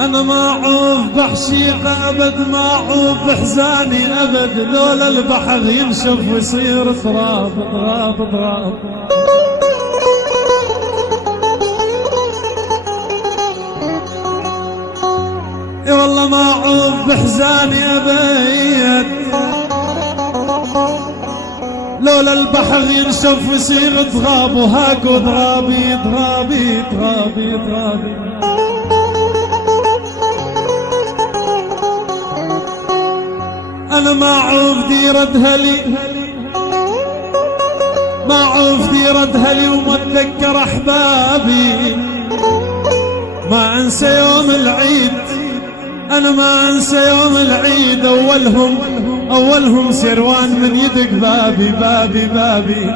أنا ما أعوف بحشيقة أبد، ما أعوف بحزاني أبد، لولا البحر ينشف ويصير تراب تراب تراب. اي والله ما أعوف بحزاني أبد، لولا البحر ينشف ويصير تراب، وهاكو ترابي ترابي ترابي ترابي. أنا ما أعوف ديرة هلي، ما أعوف ديرة هلي، وما أتذكر أحبابي، ما أنسى يوم العيد، أنا ما أنسى يوم العيد، أولهم سروان من يدق بابي بابي بابي.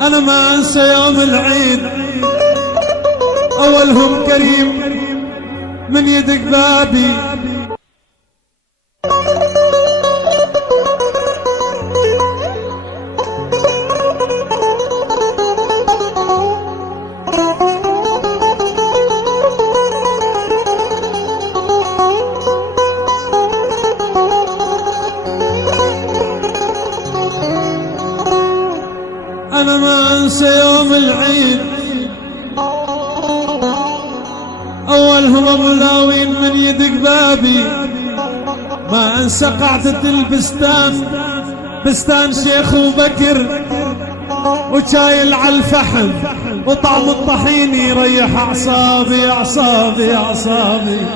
أنا ما أنسى يوم العيد، أولهم كريم من يدق بابي. أنا ما أنسى يوم العيد، أولهم أبو لاوين من يدق بابي، ما أنسى قعدة البستان، بستان شيخ وبكر، وشايل على الفحم، وطعم الطحين يريح أعصابي أعصابي أعصابي.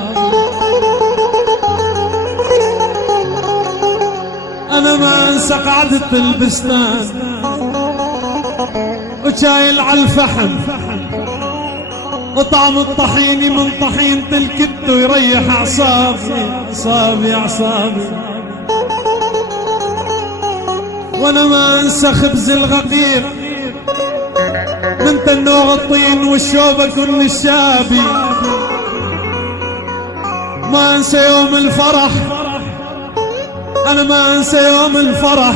أنا ما أنسى قعدة البستان، وشايل على الفحم، وطعم الطحين من طحين الكت، ويريح أعصابي أعصابي أعصابي. وأنا ما أنسى خبز الغقير من تنوع الطين والشوبك والنشابي، ما أنسى يوم الفرح، أنا ما أنسى يوم الفرح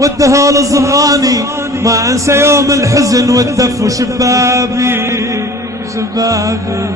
والدهول الصغاني، ما أنسى يوم الحزن والدف وشبابي شبابي.